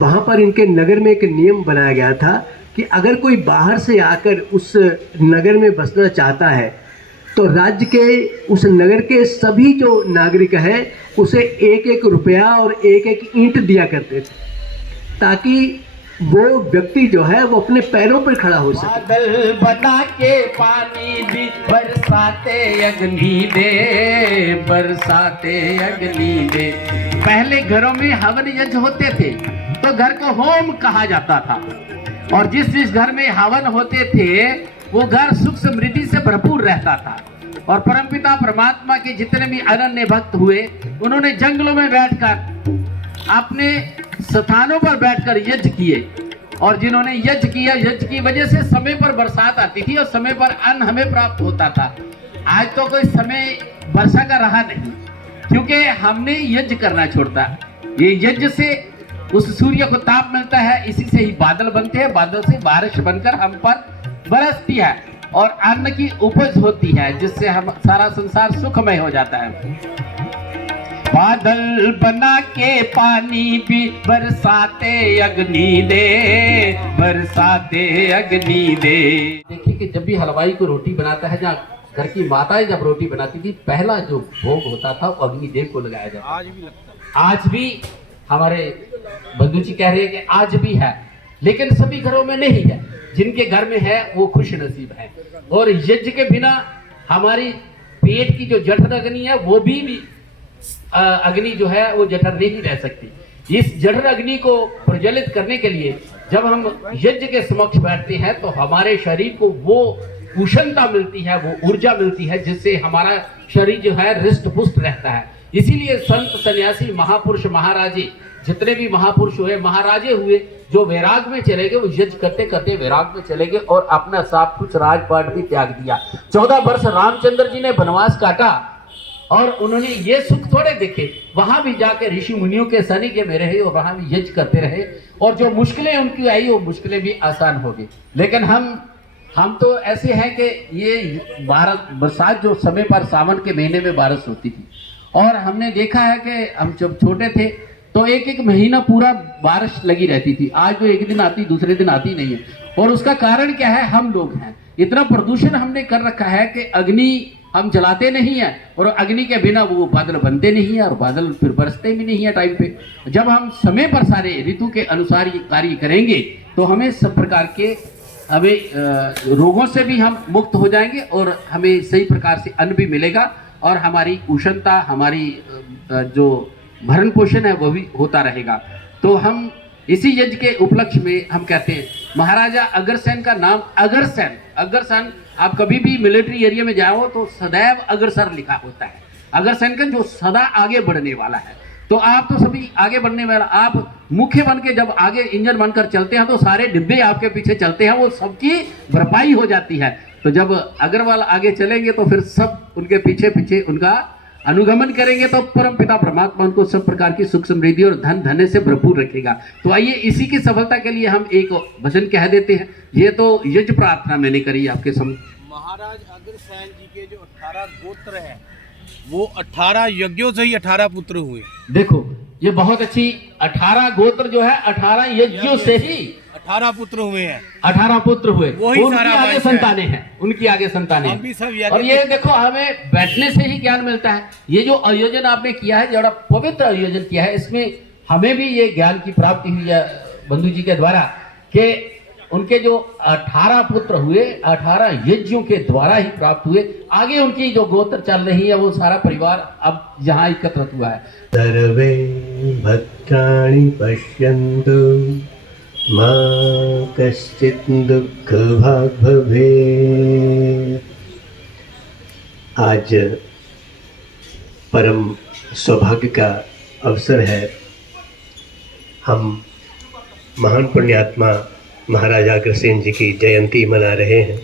वहाँ पर इनके नगर में एक नियम बनाया गया था कि अगर कोई बाहर से आकर उस नगर में बसना चाहता है तो राज्य के उस नगर के सभी जो नागरिक हैं उसे 1-1 रुपया और 1-1 ईंट दिया करते थे, ताकि वो व्यक्ति जो है वो अपने पैरों पर खड़ा हो सके। बादल बना के पानी भी बरसाते अग्नि दे, बरसाते अग्नि दे। पहले घरों में हवन यज्ञ होते थे तो घर को होम कहा जाता था, और जिस घर में हवन होते थे वो घर सुख समृद्धि से भरपूर रहता था। और परमपिता परमात्मा के जितने भी अनन्य भक्त हुए उन्होंने जंगलों में बैठकर अपने स्थानों पर बैठकर यज्ञ किए, और जिन्होंने यज्ञ किया, यज्ञ की वजह से समय पर बरसात आती थी और समय पर अन्न हमें प्राप्त होता था। आज तो कोई समय वर्षा का रहा नहीं, क्योंकि हमने यज्ञ करना छोड़ता। ये यज्ञ से उस सूर्य को ताप मिलता है, इसी से ही बादल बनते हैं, बादल से बारिश बनकर हम पर बरसती है और अन्न की उपज होती है, जिससे हम सारा संसार सुखमय हो जाता है। बादल बना के पानी भी बरसाते अग्नि दे, बरसाते अग्नि दे। देखिए कि जब भी हलवाई को रोटी बनाता है, जहाँ घर की माताएं जब रोटी बनाती थी, पहला जो भोग होता था वो अग्निदेव को लगाया जाता। आज भी लगता है, आज भी हमारे बंधु जी कह रहे हैं कि आज भी है, लेकिन सभी घरों में नहीं है। जिनके घर में है वो खुश नसीब है। और यज्ञ के बिना हमारी पेट की जो जठर अग्नि है वो भी अग्नि जो है वो जठर नहीं रह सकती। इस जठर अग्नि को प्रज्वलित करने के लिए जब हम यज्ञ के समक्ष बैठते हैं तो हमारे शरीर को वो उष्णता मिलती है, वो ऊर्जा मिलती है, जिससे हमारा शरीर जो है हृष्ट पुष्ट रहता है। इसीलिए संत सन्यासी महापुरुष महाराजे जितने भी महापुरुष हुए, महाराजे हुए, जो वैराग में चले गए, वो यज्ञ करते करते वैराग में चले गए और अपना सब कुछ राजपाट भी त्याग दिया। 14 वर्ष रामचंद्र जी ने वनवास काटा और उन्होंने ये सुख थोड़े देखे, वहां भी जाकर ऋषि मुनियों के सानिध्य में रहे और वहां भी यज्ञ करते रहे, और जो मुश्किलें उनकी आई वो मुश्किलें भी आसान हो गई। लेकिन हम तो ऐसे हैं कि ये बरसात जो समय पर सावन के महीने में बारिश होती थी, और हमने देखा है कि हम जब छोटे थे तो एक महीना पूरा बारिश लगी रहती थी। आज तो एक दिन आती, दूसरे दिन आती नहीं है। और उसका कारण क्या है? हम लोग हैं। इतना प्रदूषण हमने कर रखा है कि अग्नि हम जलाते नहीं है, और अग्नि के बिना वो बादल बनते नहीं है और बादल फिर बरसते भी नहीं है टाइम पे। जब हम समय पर सारे ऋतु के अनुसार ये कार्य करेंगे तो हमें सब प्रकार के रोगों से भी हम मुक्त हो जाएंगे और हमें सही प्रकार से अन्न भी मिलेगा, और हमारी उष्णता, हमारी जो भरण पोषण है वो भी होता रहेगा। तो हम इसी यज्ञ के उपलक्ष्य में हम कहते हैं महाराजा अग्रसेन का नाम अग्रसेन आप कभी भी मिलिट्री एरिया में जाओ तो सदैव अग्रसर लिखा होता है। अग्रसेन का जो सदा आगे बढ़ने वाला है। तो आप तो सभी आगे बढ़ने वाला, आप मुख्य बन के जब आगे इंजन बनकर चलते हैं तो सारे डिब्बे आपके पीछे चलते हैं, वो सबकी भरपाई हो जाती है। तो जब अग्रवाल आगे चलेंगे तो फिर सब उनके पीछे पीछे उनका अनुगमन करेंगे, तो परम पिता परमात्मा उनको सब प्रकार की सुख समृद्धि और धन धन्य से भरपूर रखेगा। तो आइए इसी की सफलता के लिए हम एक भजन कह देते हैं। ये तो यज्ञ प्रार्थना मैंने करी आपके सामने। महाराज अग्रसेन जी के जो 18 गोत्र हैं वो 18 यज्ञों से ही 18 पुत्र हुए। देखो ये बहुत अच्छी, 18 गोत्र जो है 18 यज्ञों से ही 18 पुत्र हुए हैं। 18 पुत्र हुए, वही उनकी आगे संतानें हैं, उनकी आगे संतानें हैं। और ये देखो हमें बैठने से ही ज्ञान मिलता है। ये जो आयोजन आपने किया है, बड़ा पवित्र आयोजन किया है, इसमें हमें भी ये ज्ञान की प्राप्ति हुई है बंधु जी के द्वारा कि उनके जो 18 पुत्र हुए 18 यज्ञों के द्वारा ही प्राप्त हुए। आगे उनकी जो गोत्र चल रही है वो सारा परिवार अब यहाँ एकत्रित हुआ है। सर्वे भद्राणि पश्यन्तु मा कश्चित् दुःख भाग् भवेत्। आज परम सौभाग्य का अवसर है। हम महान पुण्यात्मा महाराजा अग्रसेन जी की जयंती मना रहे हैं।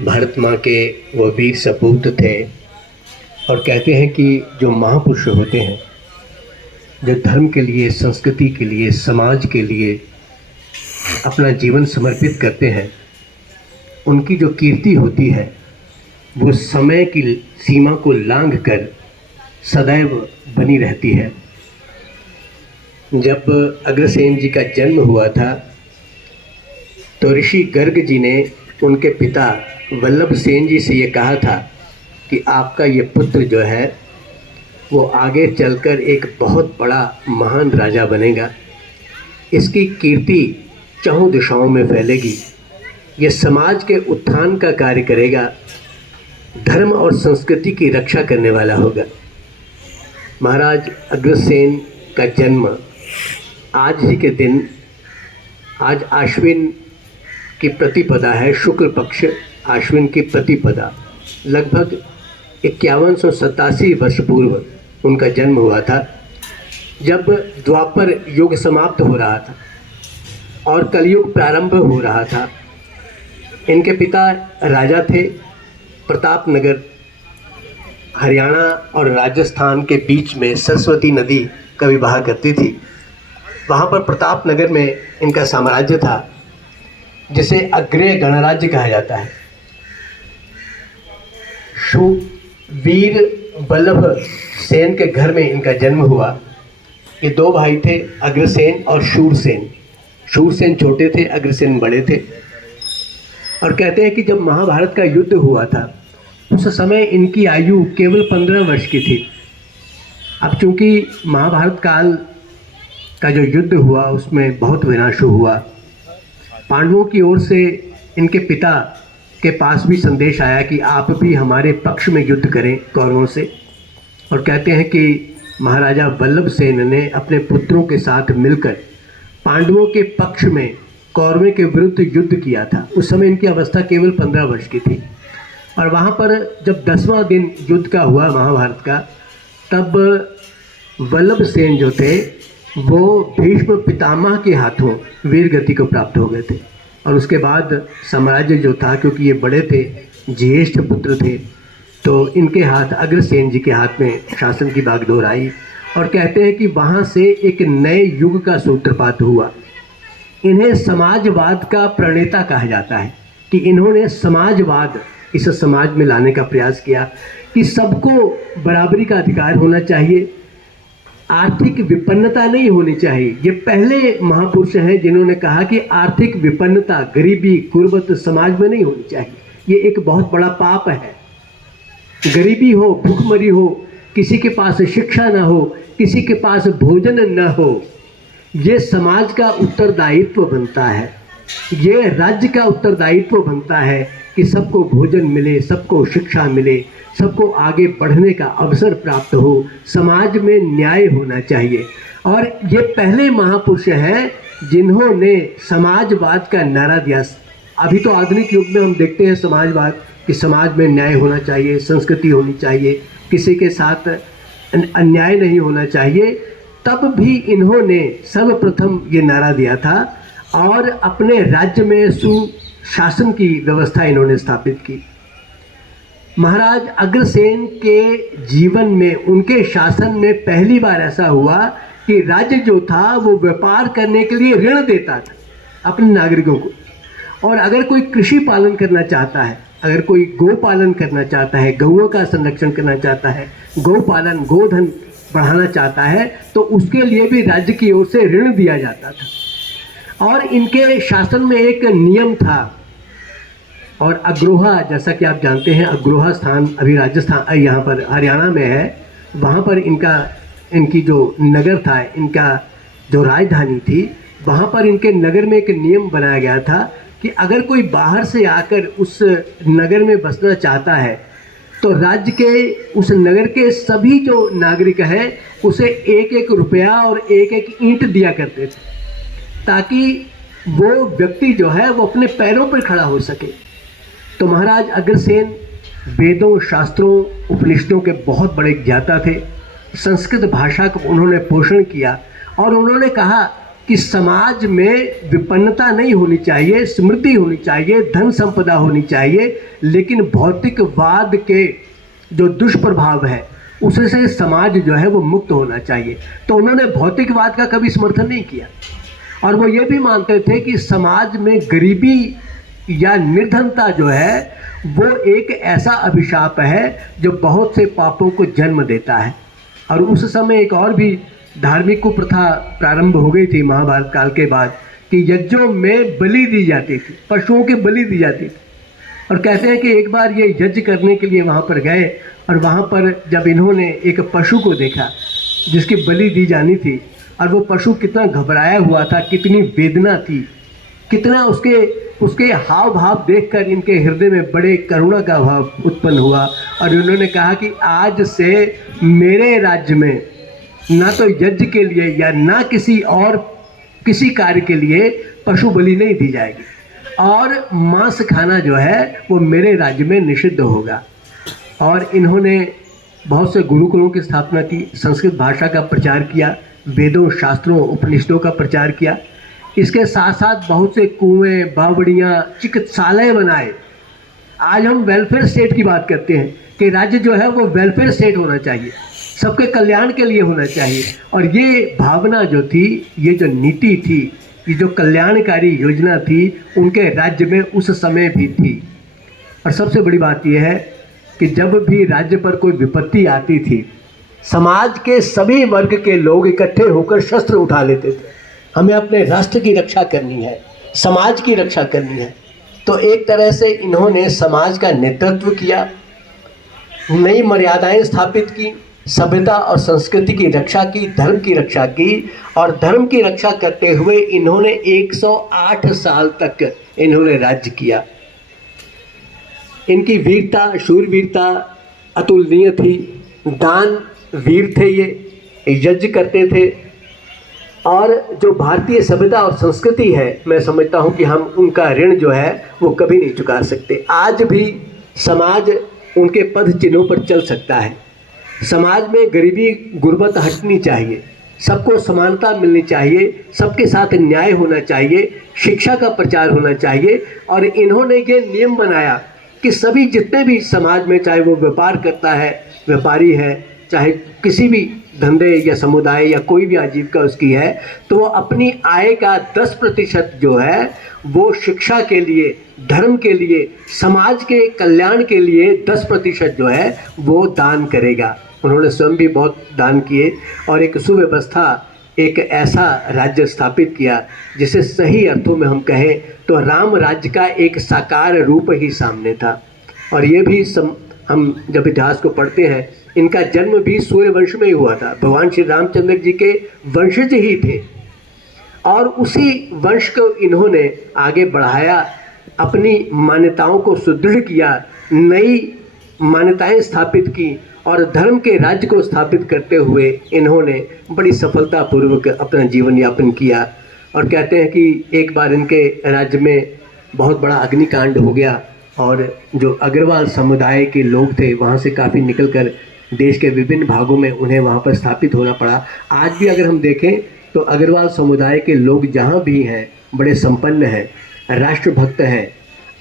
भारत माँ के वो वीर सपूत थे, और कहते हैं कि जो महापुरुष होते हैं, जो धर्म के लिए, संस्कृति के लिए, समाज के लिए अपना जीवन समर्पित करते हैं, उनकी जो कीर्ति होती है वो समय की सीमा को लांघकर सदैव बनी रहती है। जब अग्रसेन जी का जन्म हुआ था तो ऋषि गर्ग जी ने उनके पिता वल्लभ सेन जी से ये कहा था कि आपका ये पुत्र जो है वो आगे चलकर एक बहुत बड़ा महान राजा बनेगा, इसकी कीर्ति चहुं दिशाओं में फैलेगी, ये समाज के उत्थान का कार्य करेगा, धर्म और संस्कृति की रक्षा करने वाला होगा। महाराज अग्रसेन का जन्म आज ही के दिन, आज आश्विन की प्रतिपदा है, शुक्ल पक्ष आश्विन की प्रतिपदा, लगभग 5187 वर्ष पूर्व उनका जन्म हुआ था, जब द्वापर युग समाप्त हो रहा था और कलयुग प्रारंभ हो रहा था। इनके पिता राजा थे। प्रतापनगर हरियाणा और राजस्थान के बीच में सरस्वती नदी का विवाह करती थी। वहाँ पर प्रतापनगर में इनका साम्राज्य था, जिसे अग्रय गणराज्य कहा जाता है। वीर वल्लभ सेन के घर में इनका जन्म हुआ। ये दो भाई थे, अग्रसेन और शूरसेन। शूरसेन छोटे थे, अग्रसेन बड़े थे। और कहते हैं कि जब महाभारत का युद्ध हुआ था उस समय इनकी आयु केवल 15 वर्ष की थी। अब चूंकि महाभारत काल का जो युद्ध हुआ उसमें बहुत विनाश हुआ, पांडवों की ओर से इनके पिता के पास भी संदेश आया कि आप भी हमारे पक्ष में युद्ध करें कौरवों से। और कहते हैं कि महाराजा वल्लभ सेन ने अपने पुत्रों के साथ मिलकर पांडवों के पक्ष में कौरवों के विरुद्ध युद्ध किया था। उस समय इनकी अवस्था केवल 15 वर्ष की थी। और वहाँ पर जब 10वां दिन युद्ध का हुआ महाभारत का, तब वल्लभ सेन जो थे वो भीष्म पितामह के हाथों वीर गति को प्राप्त हो गए थे। और उसके बाद साम्राज्य जो था, क्योंकि ये बड़े थे, ज्येष्ठ पुत्र थे, तो इनके हाथ, अग्रसेन जी के हाथ में शासन की बागडोर आई। और कहते हैं कि वहाँ से एक नए युग का सूत्रपात हुआ। इन्हें समाजवाद का प्रणेता कहा जाता है कि इन्होंने समाजवाद इस समाज में लाने का प्रयास किया कि सबको बराबरी का अधिकार होना चाहिए, आर्थिक विपन्नता नहीं होनी चाहिए। ये पहले महापुरुष हैं जिन्होंने कहा कि आर्थिक विपन्नता, गरीबी, गुर्बत समाज में नहीं होनी चाहिए। ये एक बहुत बड़ा पाप है। गरीबी हो, भूखमरी हो, किसी के पास शिक्षा ना हो, किसी के पास भोजन न हो, ये समाज का उत्तरदायित्व बनता है, ये राज्य का उत्तरदायित्व बनता है कि सबको भोजन मिले, सबको शिक्षा मिले, सबको आगे बढ़ने का अवसर प्राप्त हो, समाज में न्याय होना चाहिए। और ये पहले महापुरुष हैं जिन्होंने समाजवाद का नारा दिया। अभी तो आधुनिक युग में हम देखते हैं समाजवाद कि समाज में न्याय होना चाहिए, संस्कृति होनी चाहिए, किसी के साथ अन्याय नहीं होना चाहिए। तब भी इन्होंने सर्वप्रथम ये नारा दिया था और अपने राज्य में सुशासन की व्यवस्था इन्होंने स्थापित की। महाराज अग्रसेन के जीवन में, उनके शासन में पहली बार ऐसा हुआ कि राज्य जो था वो व्यापार करने के लिए ऋण देता था अपने नागरिकों को। और अगर कोई कृषि पालन करना चाहता है, अगर कोई गौ पालन करना चाहता है, गौओं का संरक्षण करना चाहता है, गौ पालन, गोधन बढ़ाना चाहता है, तो उसके लिए भी राज्य की ओर से ऋण दिया जाता था। और इनके शासन में एक नियम था। और अग्रोहा, जैसा कि आप जानते हैं, अग्रोहा स्थान अभी राजस्थान, यहाँ पर हरियाणा में है। वहाँ पर इनकी जो नगर था, इनका जो राजधानी थी, वहाँ पर इनके नगर में एक नियम बनाया गया था कि अगर कोई बाहर से आकर उस नगर में बसना चाहता है तो राज्य के, उस नगर के सभी जो नागरिक हैं उसे 1-1 रुपया और 1-1 ईंट दिया करते थे, ताकि वो व्यक्ति जो है वो अपने पैरों पर खड़ा हो सके। तो महाराज अग्रसेन वेदों, शास्त्रों, उपनिषदों के बहुत बड़े ज्ञाता थे। संस्कृत भाषा को उन्होंने पोषण किया और उन्होंने कहा कि समाज में विपन्नता नहीं होनी चाहिए, समृद्धि होनी चाहिए, धन संपदा होनी चाहिए, लेकिन भौतिकवाद के जो दुष्प्रभाव है उससे समाज जो है वो मुक्त होना चाहिए। तो उन्होंने भौतिकवाद का कभी समर्थन नहीं किया। और वो ये भी मानते थे कि समाज में गरीबी या निर्धनता जो है वो एक ऐसा अभिशाप है जो बहुत से पापों को जन्म देता है। और उस समय एक और भी धार्मिक कुप्रथा प्रारंभ हो गई थी महाभारत काल के बाद कि यज्ञों में बलि दी जाती थी, पशुओं की बलि दी जाती थी। और कहते हैं कि एक बार ये यज्ञ करने के लिए वहाँ पर गए और वहाँ पर जब इन्होंने एक पशु को देखा जिसकी बलि दी जानी थी, और वो पशु कितना घबराया हुआ था, कितनी वेदना थी, कितना उसके हाव भाव देखकर इनके हृदय में बड़े करुणा का भाव उत्पन्न हुआ। और उन्होंने कहा कि आज से मेरे राज्य में ना तो यज्ञ के लिए या ना किसी कार्य के लिए पशु बलि नहीं दी जाएगी, और मांस खाना जो है वो मेरे राज्य में निषिद्ध होगा। और इन्होंने बहुत से गुरुकुलों की स्थापना की, संस्कृत भाषा का प्रचार किया, वेदों, शास्त्रों, उपनिषदों का प्रचार किया। इसके साथ साथ बहुत से कुएं, बावड़ियाँ, चिकित्सालय बनाए। आज हम वेलफेयर स्टेट की बात करते हैं कि राज्य जो है वो वेलफेयर स्टेट होना चाहिए, सबके कल्याण के लिए होना चाहिए। और ये भावना जो थी, ये जो नीति थी, ये जो कल्याणकारी योजना थी, उनके राज्य में उस समय भी थी। और सबसे बड़ी बात यह है कि जब भी राज्य पर कोई विपत्ति आती थी, समाज के सभी वर्ग के लोग इकट्ठे होकर शस्त्र उठा लेते थे। हमें अपने राष्ट्र की रक्षा करनी है, समाज की रक्षा करनी है। तो एक तरह से इन्होंने समाज का नेतृत्व किया, नई मर्यादाएं स्थापित की, सभ्यता और संस्कृति की रक्षा की, धर्म की रक्षा की। और धर्म की रक्षा करते हुए इन्होंने 108 साल तक इन्होंने राज्य किया। इनकी वीरता, शूरवीरता अतुलनीय थी। दान वीर थे, ये यज्ञ करते थे। और जो भारतीय सभ्यता और संस्कृति है, मैं समझता हूँ कि हम उनका ऋण जो है वो कभी नहीं चुका सकते। आज भी समाज उनके पद चिन्हों पर चल सकता है। समाज में गरीबी गुर्बत हटनी चाहिए, सबको समानता मिलनी चाहिए, सबके साथ न्याय होना चाहिए, शिक्षा का प्रचार होना चाहिए। और इन्होंने ये नियम बनाया कि सभी जितने भी समाज में, चाहे वो व्यापार करता है, व्यापारी है, चाहे किसी भी धंधे या समुदाय या कोई भी आजीविका उसकी है, तो वो अपनी आय का 10% जो है वो शिक्षा के लिए, धर्म के लिए, समाज के कल्याण के लिए 10% जो है वो दान करेगा। उन्होंने स्वयं भी बहुत दान किए और एक सुव्यवस्था, एक ऐसा राज्य स्थापित किया जिसे सही अर्थों में हम कहें तो राम राज्य का एक साकार रूप ही सामने था। और ये भी हम जब इतिहास को पढ़ते हैं, इनका जन्म भी सूर्य वंश में ही हुआ था। भगवान श्री रामचंद्र जी के वंशज ही थे और उसी वंश को इन्होंने आगे बढ़ाया, अपनी मान्यताओं को सुदृढ़ किया, नई मान्यताएं स्थापित की और धर्म के राज्य को स्थापित करते हुए इन्होंने बड़ी सफलतापूर्वक अपना जीवन यापन किया। और कहते हैं कि एक बार इनके राज्य में बहुत बड़ा अग्निकांड हो गया और जो अग्रवाल समुदाय के लोग थे वहाँ से काफ़ी निकलकर देश के विभिन्न भागों में उन्हें वहाँ पर स्थापित होना पड़ा। आज भी अगर हम देखें तो अग्रवाल समुदाय के लोग जहाँ भी हैं बड़े संपन्न हैं, राष्ट्रभक्त हैं,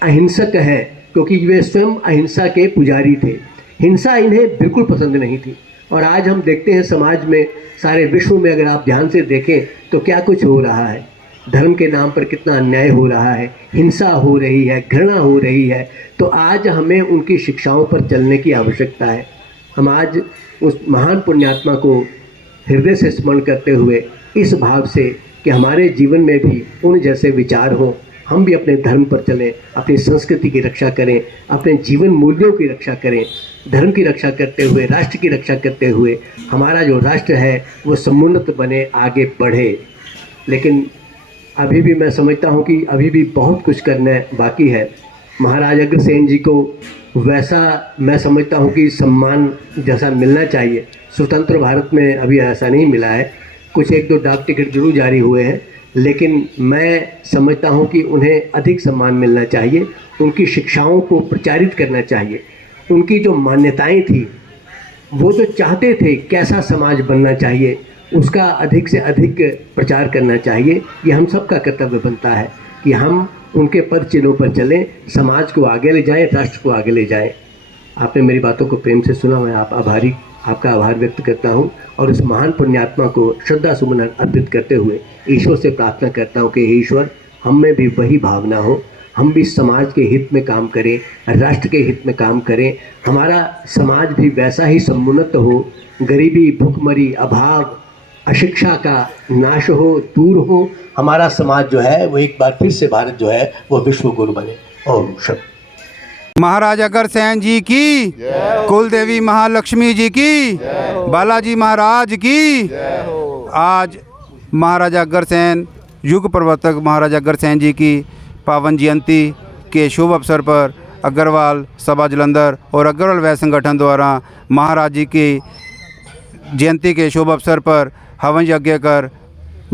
अहिंसक हैं, क्योंकि वे स्वयं अहिंसा के पुजारी थे। हिंसा इन्हें बिल्कुल पसंद नहीं थी। और आज हम देखते हैं समाज में, सारे विश्व में अगर आप ध्यान से देखें तो क्या कुछ हो रहा है, धर्म के नाम पर कितना अन्याय हो रहा है, हिंसा हो रही है, घृणा हो रही है। तो आज हमें उनकी शिक्षाओं पर चलने की आवश्यकता है। हम आज उस महान पुण्यात्मा को हृदय से स्मरण करते हुए इस भाव से कि हमारे जीवन में भी उन जैसे विचार हों, हम भी अपने धर्म पर चलें, अपनी संस्कृति की रक्षा करें, अपने जीवन मूल्यों की रक्षा करें, धर्म की रक्षा करते हुए, राष्ट्र की रक्षा करते हुए हमारा जो राष्ट्र है वो समुन्नत बने, आगे बढ़े। लेकिन अभी भी मैं समझता हूँ कि अभी भी बहुत कुछ करना बाकी है। महाराज अग्रसेन जी को वैसा मैं समझता हूँ कि सम्मान जैसा मिलना चाहिए, स्वतंत्र भारत में अभी ऐसा नहीं मिला है। कुछ एक दो डाक टिकट जरूर जारी हुए हैं, लेकिन मैं समझता हूँ कि उन्हें अधिक सम्मान मिलना चाहिए। उनकी शिक्षाओं को प्रचारित करना चाहिए। उनकी जो मान्यताएं थी, वो जो चाहते थे कैसा समाज बनना चाहिए, उसका अधिक से अधिक प्रचार करना चाहिए। ये हम सबका कर्तव्य बनता है कि हम उनके पद चिन्हों पर चलें, समाज को आगे ले जाएं, राष्ट्र को आगे ले जाएं। आपने मेरी बातों को प्रेम से सुना, मैं आपका आभार व्यक्त करता हूं और उस महान पुण्यात्मा को श्रद्धा सुमन अर्पित करते हुए ईश्वर से प्रार्थना करता हूं कि हे ईश्वर, हम में भी वही भावना हो, हम भी समाज के हित में काम करें, राष्ट्र के हित में काम करें, हमारा समाज भी वैसा ही समुन्नत हो, गरीबी, भूखमरी, अभाव अशिक्षा का नाश हो, दूर हो, हमारा समाज जो है वो एक बार फिर से भारत जो है वो विश्व गुरु बने। ओम शांति। महाराज अग्रसेन जी की, कुल देवी महालक्ष्मी जी की, बालाजी महाराज की। आज महाराजा अग्रसेन, युग प्रवर्तक महाराजा अग्रसेन जी की पावन जयंती के शुभ अवसर पर अग्रवाल सभा जालंधर और अग्रवाल वैश्य संगठन द्वारा महाराज जी की जयंती के शुभ अवसर पर हवन यज्ञ कर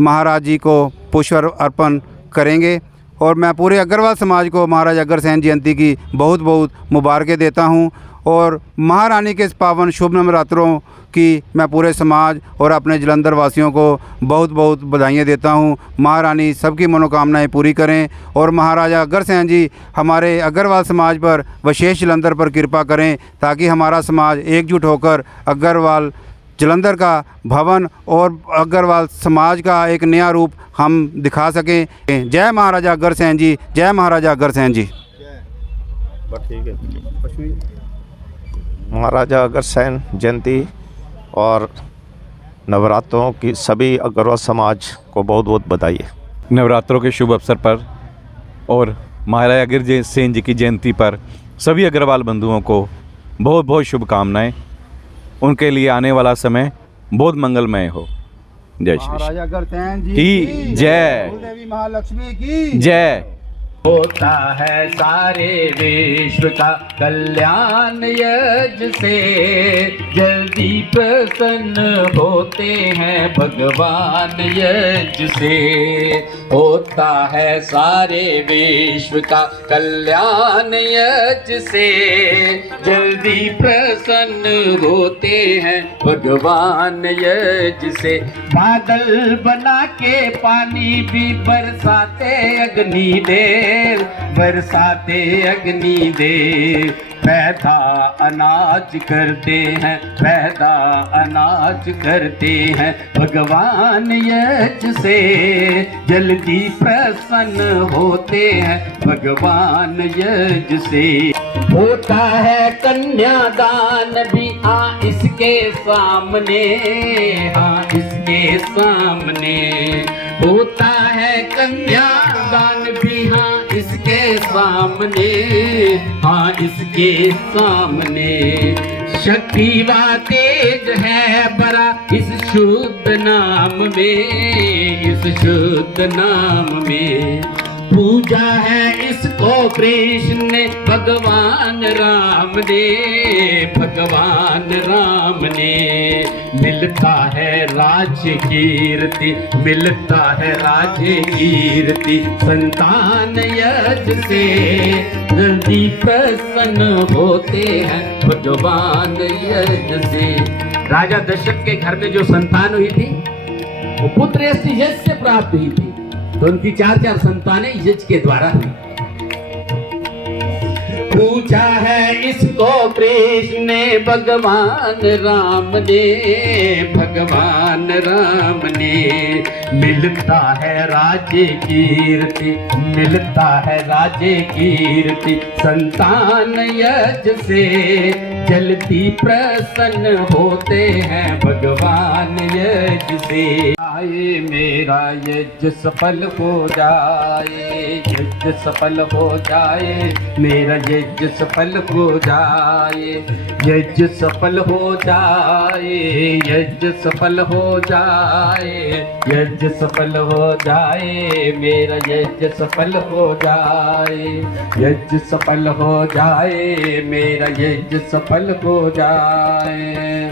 महाराज जी को पुष्प अर्पण करेंगे। और मैं पूरे अग्रवाल समाज को महाराज अग्रसेन जयंती की बहुत बहुत मुबारकें देता हूं। और महारानी के इस पावन शुभ नवरात्रों की मैं पूरे समाज और अपने जालंधर वासियों को बहुत बहुत बधाइयाँ देता हूं। महारानी सबकी मनोकामनाएं पूरी करें और महाराजा अग्रसेन जी हमारे अग्रवाल समाज पर, विशेष जालंधर पर कृपा करें, ताकि हमारा समाज एकजुट होकर अग्रवाल जालंधर का भवन और अग्रवाल समाज का एक नया रूप हम दिखा सकें। जय महाराजा अग्रसेन जी, जय महाराजा अग्रसेन जी। ठीक है। महाराजा अग्रसेन जयंती और नवरात्रों की सभी अग्रवाल समाज को बहुत बहुत बधाई है। नवरात्रों के शुभ अवसर पर और महाराजा अग्रसेन जी की जयंती पर सभी अग्रवाल बंधुओं को बहुत बहुत शुभकामनाएं। उनके लिए आने वाला समय बहुत मंगलमय हो। जय श्री महाराजा अग्रसेन जी की जय, देवी महालक्ष्मी की जय। होता है सारे विश्व का कल्याण यज्ञ से, जल्दी प्रसन्न होते हैं भगवान यज्ञ से। होता है सारे विश्व का कल्याण यज्ञ से, जल्दी प्रसन्न होते हैं भगवान यज्ञ से। बादल बना के पानी भी बरसाते अग्निदेव, बरसाते अग्निदेव। पैदा अनाज करते हैं, पैदा अनाज करते हैं भगवान यज्ञ से, जल्दी प्रसन्न होते हैं भगवान यज्ञ से। होता है कन्यादान भी हाँ इसके सामने, हाँ इसके सामने। होता है कन्यादान भी हाँ इसके सामने, हाँ इसके सामने। शक्ति व तेज है बड़ा इस शुद्ध नाम में, इस शुद्ध नाम में। पूजा है इसको कृष्ण ने भगवान राम ने, भगवान राम ने। मिलता है राज्य कीर्ति, मिलता है राज्य कीर्ति संतान यज्ञ से, जल्दी प्रसन्न होते हैं भगवान यज्ञ से। राजा दशरथ के घर में जो संतान हुई थी वो पुत्र यज्ञ से प्राप्त हुई थी, तो उनकी 4 संतानें यज्ञ के द्वारा हुई। पूछा है इसको कृष्ण ने भगवान राम ने, भगवान राम ने। मिलता है राज्य कीर्ति, मिलता है राज्य कीर्ति संतान यज्ञ से, जल्दी प्रसन्न होते हैं भगवान यज्ञ से। आए मेरा यज्ञ सफल हो जाए, यज्ञ सफल हो जाए, मेरा यज्ञ सफल हो जाए, यज्ञ सफल हो जाए, यज्ञ सफल हो जाए, यज्ञ सफल हो जाए, मेरा यज्ञ सफल हो जाए, यज्ञ सफल हो जाए, मेरा यज्ञ सफल हो जाए।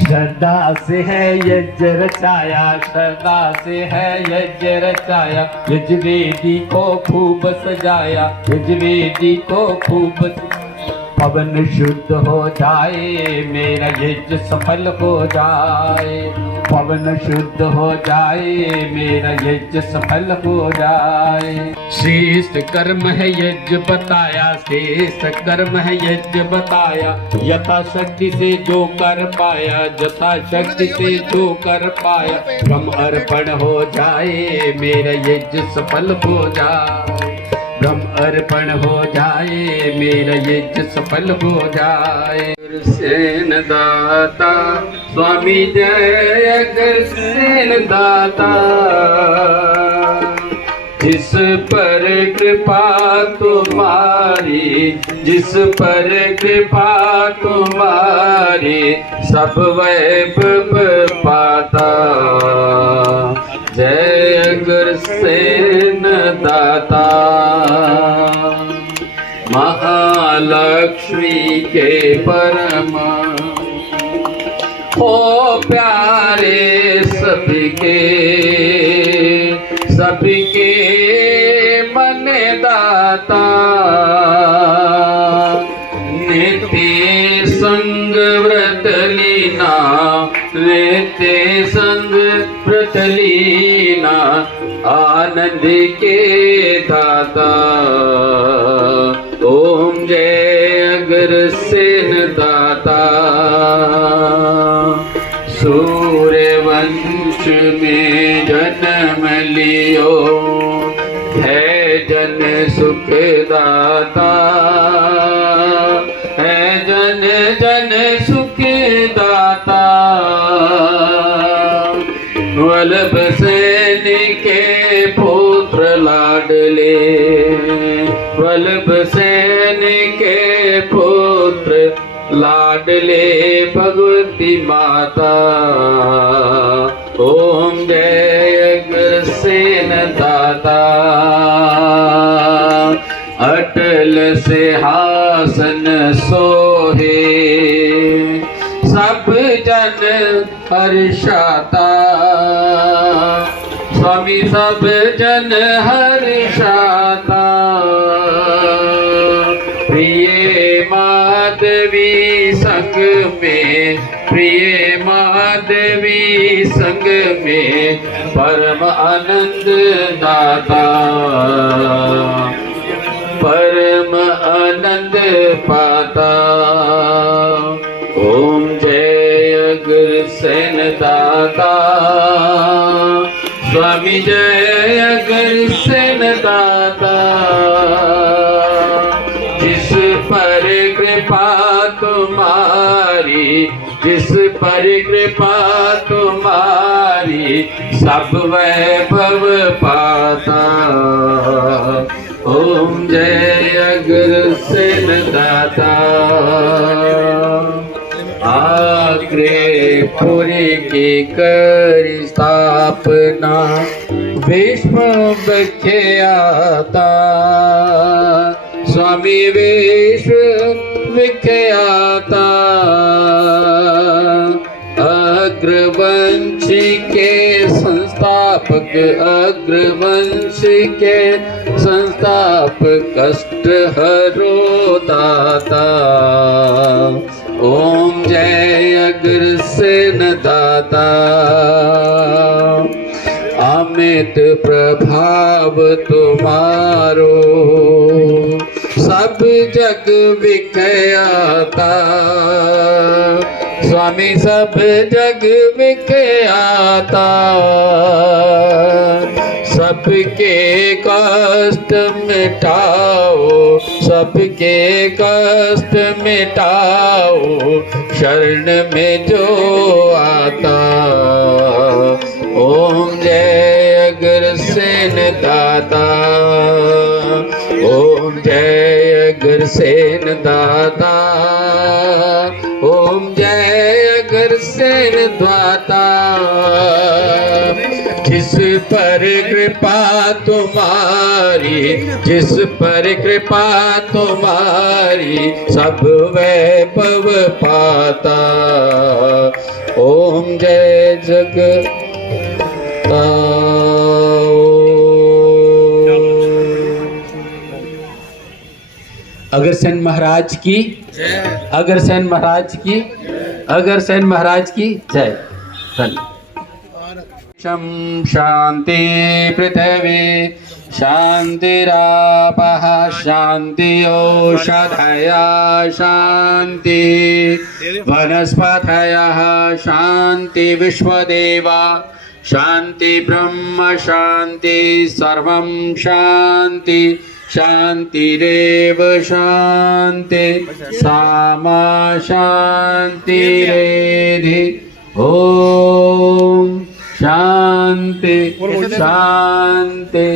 श्रद्धा से है यज्ञ रचाया, श्रद्धा से है यज्ञ रचाया, यज्ञवेदी को खूब सजाया, यज्ञवेदी को खूब पवन शुद्ध हो जाए मेरा यज्ञ सफल हो जाए, पवन शुद्ध हो जाए मेरा यज्ञ सफल हो जाए। श्रेष्ठ कर्म है यज्ञ बताया, श्रेष्ठ कर्म है यज्ञ बताया, यथाशक्ति से जो कर पाया, यथाशक्ति से जो कर पाया, ब्रह्म अर्पण हो जाए मेरा यज्ञ सफल हो जाए, ब्रह्म अर्पण हो जाए मेरा यज्ञ सफल हो जाए। अग्रसेन दाता स्वामी जय अग्रसेन दाता, जिस पर कृपा तुम्हारी, जिस पर कृपा तुम्हारी, सब वैभव पाता। जय अग्रसेन दाता, महालक्ष्मी के परम हो प्यारे सबके, सबके मन दाता। नित्य संग व्रत लीना, नित्य संग व्रत लीना, आनंद के दाता। ओम जय अग्रसेन दाता। सूर्य वंश में जन्म लियो, है जन सुख दाता, है जन जन सुख दाता। वल्लभ सेन के पुत्र लाडले, वल्लभ सेन के पुत्र लाडले भगवती माता। ओम जय अग्रसेन दाता। अटल सिंहासन सोहे, सब जन हर्षाता। स्वामी सब जन हर्षाता। प्रिय माधवी संग में, प्रिय माधवी संग में, परम आनंद दाता, परम आनंद पाता। ओम जय अग्रसेन दाता। स्वामी जय अग्रसेन दाता। जिस पर कृपा तुम्हारी, जिस पर कृपा तुम्हारी, सब वैभव पाता। ओम जय अग्रसेन दाता। आग्रे पुरी की करी स्थापना, विश्व विख्याता। स्वामी विश्व विख्याता। अग्रवंश के संस्थापक, अग्रवंश के संस्थापक, कष्ट हरो दाता। ओम जय अग्रसेन दाता। अमित प्रभाव तुम्हारो, सब जग विख्याता। स्वामी सब जग विख्याता। सबके कष्ट मिटाओ, सबके कष्ट मिटाओ, शरण में जो आता। ओम जय अग्रसेन दाता। ओम जय अग्रसेन दाता। ओम जय अग्रसेन दाता। जिस पर कृपा तुम्हारी, जिस पर कृपा तुम्हारी, सब वैभव पाता। ओम जय जगता। अग्रसेन महाराज की अग्रसेन महाराज की, अग्रसेन महाराज की जय। धन्यवाद। शम शांति पृथ्वी शांतिरापः शांति औषधयः शांति वनस्पतयः शांति विश्वदेवा शांति ब्रह्म शांति सर्वं शांति शांतिरेव शांति सामा शांतिरेधि। ओम शांति शांति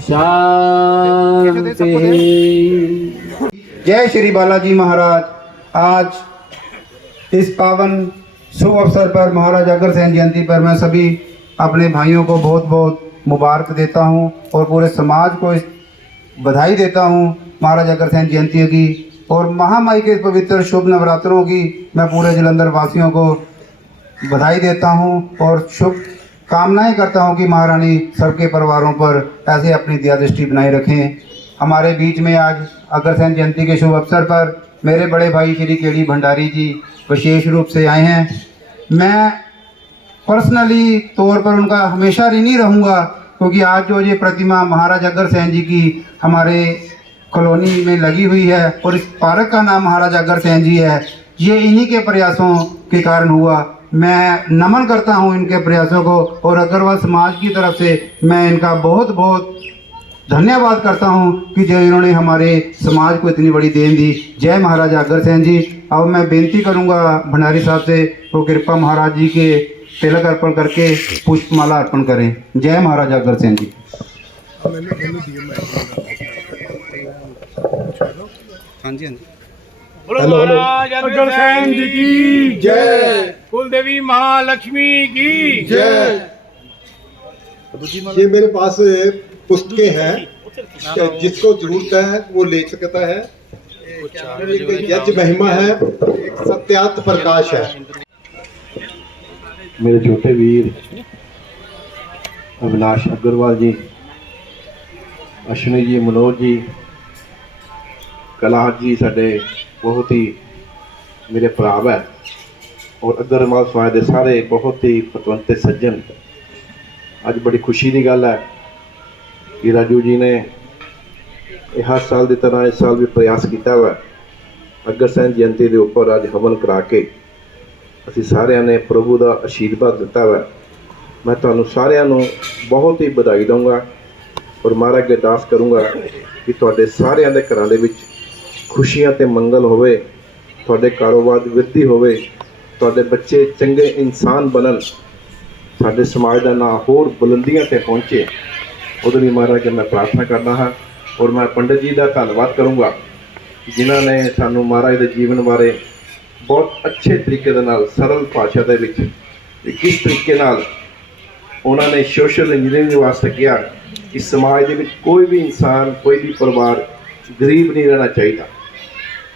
शांति। जय श्री बालाजी महाराज। आज इस पावन शुभ अवसर पर महाराज अग्रसेन जयंती पर मैं सभी अपने भाइयों को बहुत बहुत मुबारक देता हूं और पूरे समाज को इस बधाई देता हूं महाराज अग्रसेन जयंती की और महामाई के पवित्र शुभ नवरात्रों की मैं पूरे जलंधर वासियों को बधाई देता हूं और शुभ कामनाएं करता हूं कि महारानी सबके परिवारों पर ऐसे अपनी दया दृष्टि बनाए रखें। हमारे बीच में आज अग्रसेन जयंती के शुभ अवसर पर मेरे बड़े भाई श्री केडी भंडारी जी विशेष रूप से आए हैं। मैं पर्सनली तौर पर उनका हमेशा ऋणी रहूँगा क्योंकि आज जो ये प्रतिमा महाराज अग्रसेन जी की हमारे कॉलोनी में लगी हुई है और इस पार्क का नाम महाराज अग्रसेन जी है, ये इन्हीं के प्रयासों के कारण हुआ। मैं नमन करता हूं इनके प्रयासों को और अग्रवाल समाज की तरफ से मैं इनका बहुत बहुत धन्यवाद करता हूं कि जो इन्होंने हमारे समाज को इतनी बड़ी देन दी। जय महाराजा अग्रसेन जी। अब मैं बेनती करूंगा भंडारी साहब से वो कृपा महाराज जी के तिलक अर्पण करके पुष्पमाला अर्पण करें। जय महाराजा अग्रसेन जी। हाँ जी, हाँ जी। बोलो महाराज अग्रसेन जी की जय। कुलदेवी महालक्ष्मी की जय। ये मेरे पास पुस्तकें हैं, जिसको जरूरत है वो ले सकता है। एक यज्ञ महिमा है, एक सत्यार्थ प्रकाश है। मेरे छोटे वीर अविनाश अग्रवाल जी, अश्विनी जी, मनोज जी, कलाहत जी साडे बहुत ही मेरे भरा है और अग्रवाल समाज के सारे बहुत ही पतवंते सज्जन। अज बड़ी खुशी की गल है कि राजू जी ने हर साल की तरह इस साल भी प्रयास किया हुआ अग्रसेन जयंती के उपर अज हवन करा के असी सारिਆਂ ने प्रभु का आशीर्वाद दिता हुआ। मैं तुहानू सारिਆਂ नू बहुत ही बधाई दूँगा और महाराज अगे अरदास करूँगा कि तुहाडे सारिਆਂ दे घरां दे विच खुशियां ते मंगल होवे, तुहाडे कारोबार दी वृद्धि होवे, तुहाडे बच्चे चंगे इंसान बनन, साडे समाज का नाम होर बुलंदियां ते पहुँचे। उहदे लई महाराज अगे मैं प्रार्थना करना हाँ और मैं पंडित जी का धन्यवाद करूँगा जिन्हां ने सानू महाराज के जीवन बारे बहुत अच्छे तरीके दे नाल सरल भाषा दे विच किस तरीके नाल उन्होंने सोशल इंजीनियरिंग वास्ते किया कि समाज के कोई भी इंसान, कोई भी परिवार गरीब नहीं रहना चाहिए,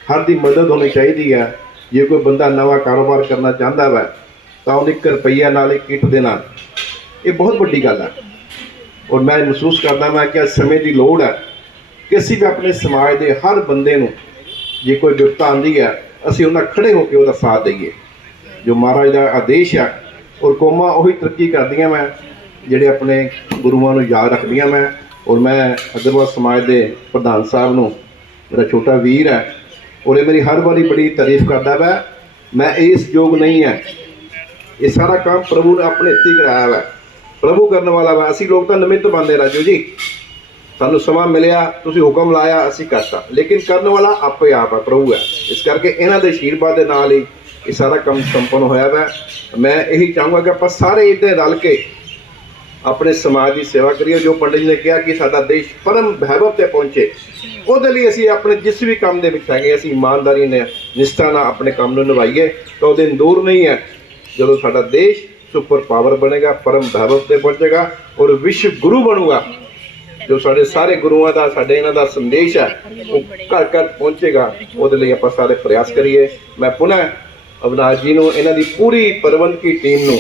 हर की मदद होनी चाहिए है। जे कोई बंदा नवा कारोबार करना चाहता है तो उन्हें 1 रुपया नाल एक किट देना, ये बहुत बड़ी गल है। और मैं महसूस करता मैं कि समय की लोड़ है कि असी भी अपने समाज के हर बंदे नूं जे कोई विपता आती है असी उन्हें खड़े होकर उसका साथ दईए। जो महाराज का आदेश है और कौमां उही तरक्की करदियां मैं जिहड़े अपने गुरुआं नूं याद रखदियां मैं। और मैं अग्रवाल समाज के प्रधान साहब नूं मेरा छोटा वीर है और ये मेरी हर बारी बड़ी तारीफ करता है। मैं इस योग नहीं है, ये सारा काम प्रभु ने अपने हत्थी कराया है, प्रभु करने वाला है। असी लोग तो निमित्त बनते राजू जी, सानू समा मिलिया, तुसीं हुक्म लाया, असी करता, लेकिन करने वाला आपे आप है, प्रभु है। इस करके इन्हां दे आशीर्वाद दे नाल ही ये सारा काम संपन्न होया है। मैं यही चाहूँगा कि आप सारे इधर रल के अपने समाज की सेवा करिए। जो पंडित जी ने कहा कि साडा देश परम वैभव ते पहुँचे, ਉਹਦੇ ਲਈ ਅਸੀਂ ਆਪਣੇ जिस भी काम ਦੇ ਵਿੱਚ ਹੈਗੇ ਅਸੀਂ ईमानदारी ने निष्ठा ਨਾਲ अपने काम ਨੂੰ ਨਿਭਾਈਏ ਤਾਂ ਉਹ ਦਿਨ ਦੂਰ नहीं है ਜਦੋਂ ਸਾਡਾ देश सुपर पावर बनेगा, परम वैभव ਤੇ पहुँचेगा और विश्व गुरु बनूगा। जो साढ़े सारे गुरुओं का साढ़े इन्हों का संदेश है वो घर घर पहुँचेगा। वो आप सारे प्रयास करिए। मैं पुनः अविनाश जी को, इन्हों की पूरी प्रबंधकी टीम को,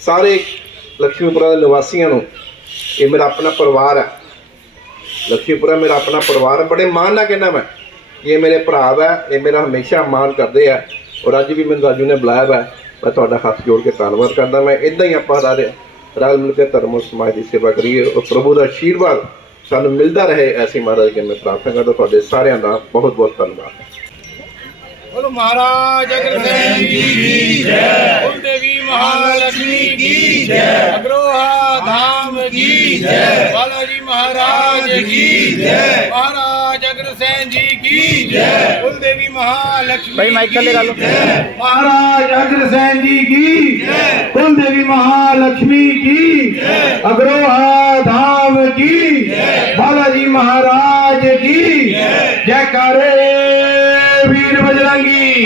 सारे लक्ष्मीपुरा के निवासियों को, ये मेरा अपना परिवार है। लक्ष्मीपुरा मेरा अपना परिवार है, बड़े मान ना कहना मैं ये मेरे भरा है, ये मेरा हमेशा मान करते हैं और अज भी मैंने राजू ने बुलाया है। मैं तुहाडा हाथ जोड़ के धन्नवाद करदा। मैं इदां ही आपां रल मिल के धर्म और समाज की सेवा करिए और प्रभु का आशीर्वाद सानूं मिलता रहे, ऐसी महाराज के मैं प्रार्थना करदा। तुहाडे सारिआं दा बहुत बहुत धन्नवाद। बोलो महाराज अग्रसेन जी की जय, कुल देवी महालक्ष्मी की जय, अग्रोहा धाम की जय, बालाजी महाराज की जय, महाराज अग्रसेन जी की जय, कुल देवी महालक्ष्मी भाई माइक ले लो, महाराज अग्रसेन जी की जय, कुल देवी महालक्ष्मी की जय, अग्रोहा धाम की जय, बालाजी महाराज की जय। जयकारे वीर बजरंगी।